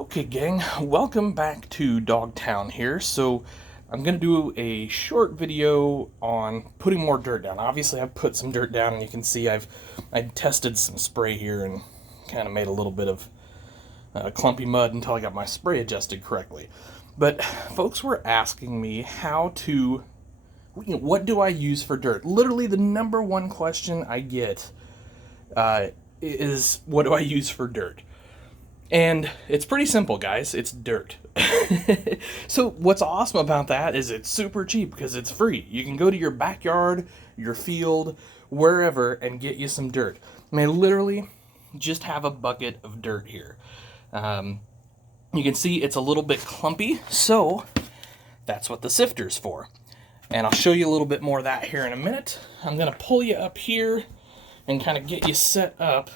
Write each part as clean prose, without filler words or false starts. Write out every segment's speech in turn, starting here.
Okay, gang, welcome back to Dogtown here. So, I'm going to do a short video on putting more dirt down. Obviously, I've put some dirt down, and you can see I tested some spray here and kind of made a little bit of clumpy mud until I got my spray adjusted correctly. But folks were asking me how to, what do I use for dirt? Literally, the number one question I get is, what do I use for dirt? And it's pretty simple, guys. It's dirt. So what's awesome about that is it's super cheap because it's free. You can go to your backyard, your field, wherever, and get you some dirt. I mean, literally just have a bucket of dirt here. You can see it's a little bit clumpy, so that's what the sifter's for. And I'll show you a little bit more of that here in a minute. I'm going to pull you up here and kind of get you set up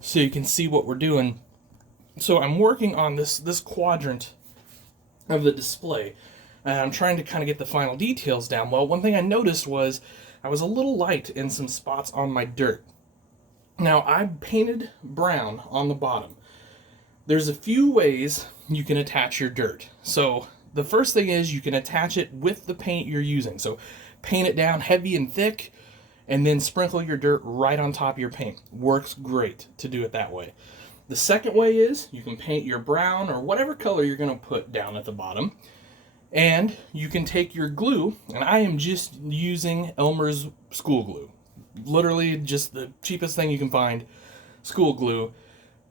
so you can see what we're doing. So I'm working on this quadrant of the display, and I'm trying to kind of get the final details down. Well, one thing I noticed was I was a little light in some spots on my dirt. Now, I painted brown on the bottom. There's a few ways you can attach your dirt. So the first thing is you can attach it with the paint you're using. So paint it down heavy and thick, and then sprinkle your dirt right on top of your paint. Works great to do it that way. The second way is you can paint your brown or whatever color you're going to put down at the bottom, and you can take your glue, and I am just using Elmer's school glue. Literally just the cheapest thing you can find, school glue.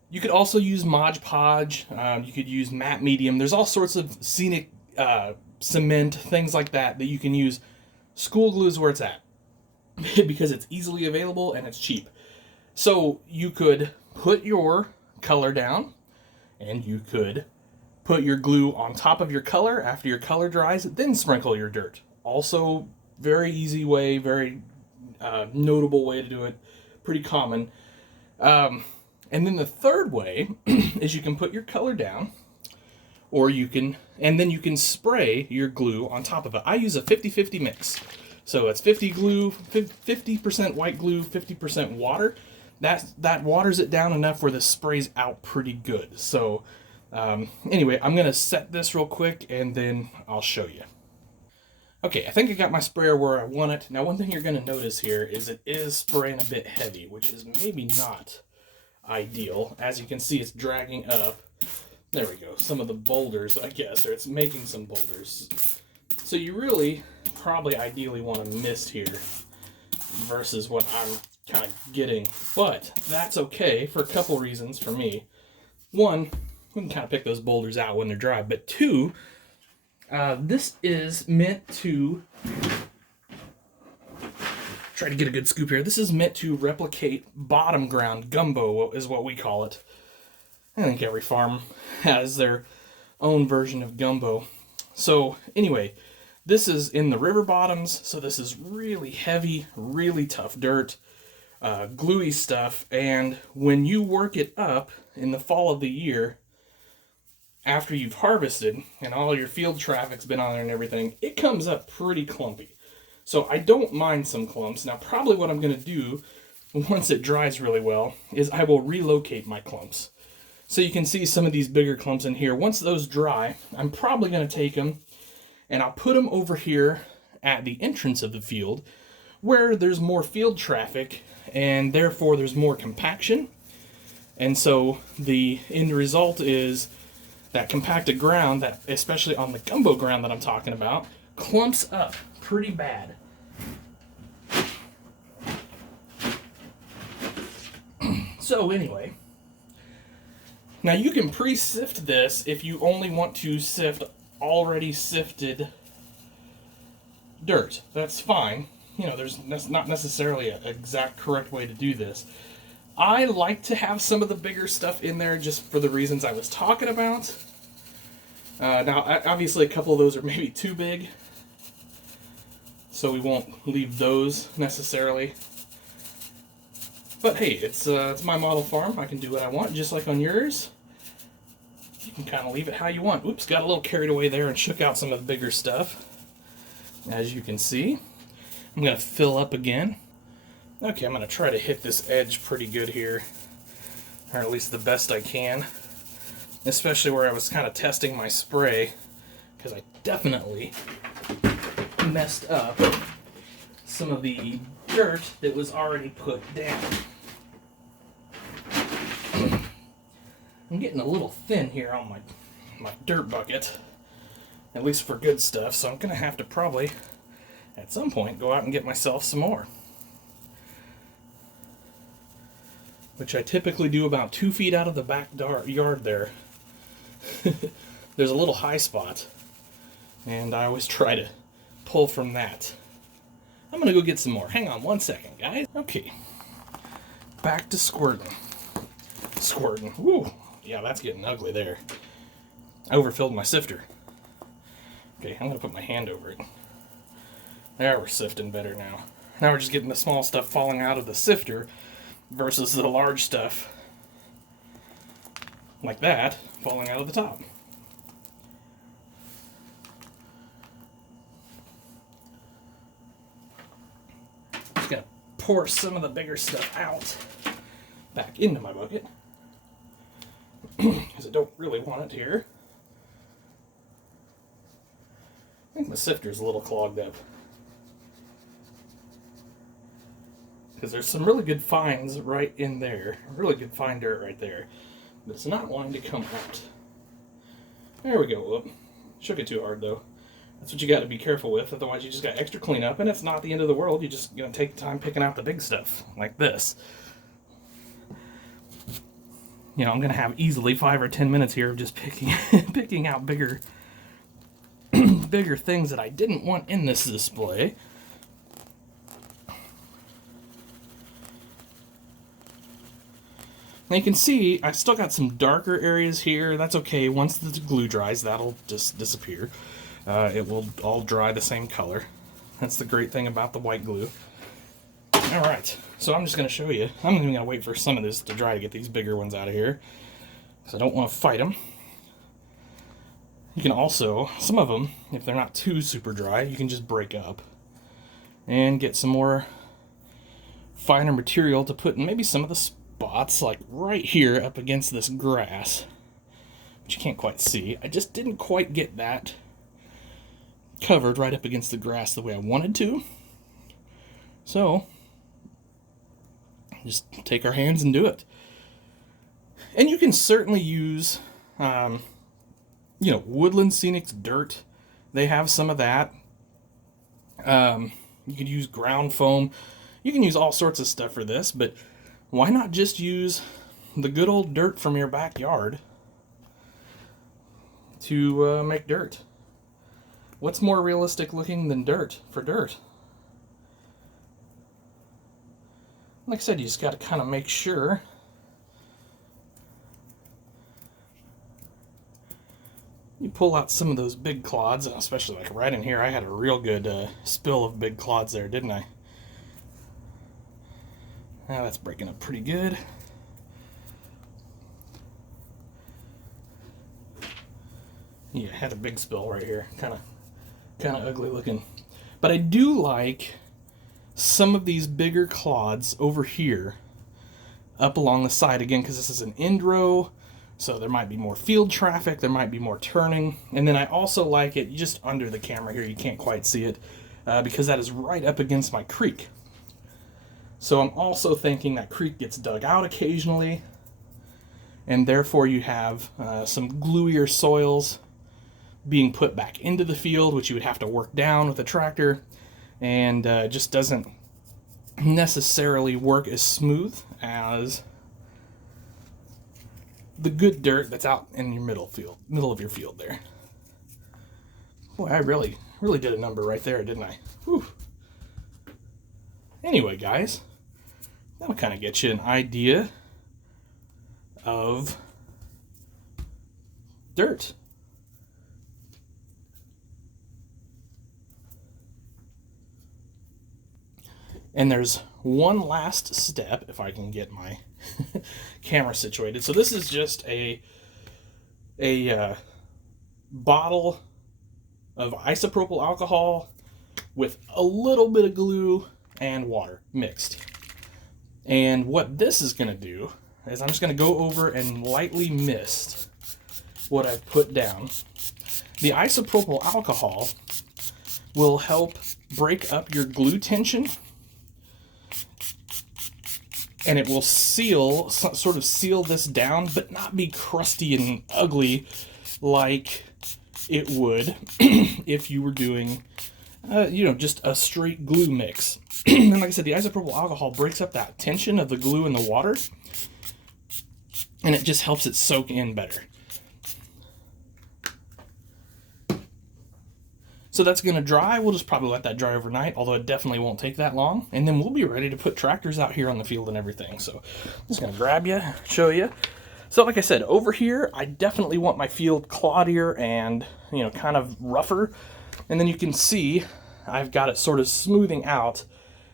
You could also use Mod Podge, you could use matte medium. There's all sorts of scenic cement, things like that you can use. School glue is where it's at because it's easily available and it's cheap. So you could put your color down, and you could put your glue on top of your color after your color dries, then sprinkle your dirt. Also, very easy way, very notable way to do it, pretty common. And then the third way is you can put your color down, or you can, and then you can spray your glue on top of it. I use a 50-50 mix. So it's 50 glue, 50% white glue, 50% water. That waters it down enough where the spray's out pretty good. So anyway, I'm going to set this real quick and then I'll show you. Okay, I think I got my sprayer where I want it. Now, one thing you're going to notice here is it is spraying a bit heavy, which is maybe not ideal. As you can see, it's dragging up. There we go. Some of the boulders, I guess, or it's making some boulders. So you really probably ideally want a mist here versus what I'm kind of getting, but that's okay for a couple reasons for me. One, we can kind of pick those boulders out when they're dry, but two, this is meant to try to get a good scoop here. This is meant to replicate bottom ground gumbo, is what we call it. I think every farm has their own version of gumbo. So anyway, this is in the river bottoms, so this is really heavy, really tough dirt. Gluey stuff, and when you work it up in the fall of the year, after you've harvested and all your field traffic's been on there and everything, it comes up pretty clumpy. So I don't mind some clumps. Now, probably what I'm going to do once it dries really well is I will relocate my clumps. So you can see some of these bigger clumps in here. Once those dry, I'm probably going to take them and I'll put them over here at the entrance of the field where there's more field traffic and therefore there's more compaction. And so the end result is that compacted ground, that especially on the gumbo ground that I'm talking about, clumps up pretty bad. So anyway, now you can pre-sift this if you only want to sift already sifted dirt. That's fine. You know, that's not necessarily an exact correct way to do this. I like to have some of the bigger stuff in there just for the reasons I was talking about. Now, obviously, a couple of those are maybe too big, so we won't leave those necessarily. But hey, it's my model farm. I can do what I want, just like on yours. You can kind of leave it how you want. Oops, got a little carried away there and shook out some of the bigger stuff, as you can see. I'm going to fill up again. Okay, I'm going to try to hit this edge pretty good here, or at least the best I can. especially where I was kind of testing my spray, because I definitely messed up some of the dirt that was already put down. I'm getting a little thin here on my dirt bucket, at least for good stuff, so I'm going to have to probably, at some point, go out and get myself some more. Which I typically do about 2 feet out of the back yard there. There's a little high spot, and I always try to pull from that. I'm going to go get some more. Hang on 1 second, guys. Okay, back to squirting. Squirting. Woo! Yeah, that's getting ugly there. I overfilled my sifter. Okay, I'm going to put my hand over it. There, we're sifting better now. Now we're just getting the small stuff falling out of the sifter versus the large stuff, like that, falling out of the top. Just gonna pour some of the bigger stuff out back into my bucket, because I don't really want it here. I think my sifter's a little clogged up, because there's some really good fines right in there, really good fine dirt right there, but it's not wanting to come out. There we go. Whoop. Shook it too hard though. That's what you got to be careful with, otherwise you just got extra cleanup, and it's not the end of the world. You're just gonna take time picking out the big stuff like this. You know, I'm gonna have easily 5 or 10 minutes here of just picking out bigger bigger things that I didn't want in this display. Now you can see I still got some darker areas here. That's okay. Once the glue dries, that'll just disappear. It will all dry the same color. That's the great thing about the white glue. Alright, so I'm just going to show you. I'm even going to wait for some of this to dry to get these bigger ones out of here, because I don't want to fight them. You can also, some of them, if they're not too super dry, you can just break up and get some more finer material to put in maybe some of the spots, like right here up against this grass, which you can't quite see. I just didn't quite get that covered right up against the grass the way I wanted to. So, just take our hands and do it. And you can certainly use, you know, Woodland Scenics dirt. They have some of that. You could use ground foam. You can use all sorts of stuff for this, but why not just use the good old dirt from your backyard to make dirt? What's more realistic looking than dirt for dirt? Like I said, you just got to kind of make sure you pull out some of those big clods, especially like right in here. I had a real good spill of big clods there, didn't I? Now that's breaking up pretty good. Yeah, I had a big spill right here. Kind of ugly looking. But I do like some of these bigger clods over here up along the side, again, because this is an end row, so there might be more field traffic, there might be more turning. And then I also like it just under the camera here, you can't quite see it, because that is right up against my creek. So I'm also thinking that creek gets dug out occasionally, and therefore you have some gluier soils being put back into the field, which you would have to work down with a tractor, and just doesn't necessarily work as smooth as the good dirt that's out in your middle of your field there. Boy, I really did a number right there, didn't I? Whew. Anyway, guys, that'll kind of get you an idea of dirt. And there's one last step, if I can get my camera situated. So this is just a bottle of isopropyl alcohol with a little bit of glue and water mixed. And what this is going to do is I'm just going to go over and lightly mist what I've put down. The isopropyl alcohol will help break up your glue tension, and it will sort of seal this down, but not be crusty and ugly like it would if you were doing, just a straight glue mix. And like I said, the isopropyl alcohol breaks up that tension of the glue in the water, and it just helps it soak in better. So that's going to dry. We'll just probably let that dry overnight, although it definitely won't take that long. And then we'll be ready to put tractors out here on the field and everything. So I'm just going to grab you, show you. So like I said, over here, I definitely want my field cloddier and, kind of rougher. And then you can see I've got it sort of smoothing out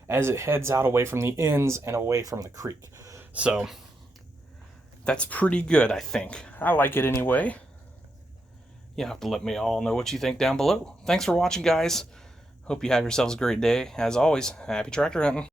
as it heads out away from the ends and away from the creek. So that's pretty good, I think. I like it anyway. You have to let me all know what you think down below. Thanks for watching, guys. Hope you have yourselves a great day. As always, happy tractor hunting.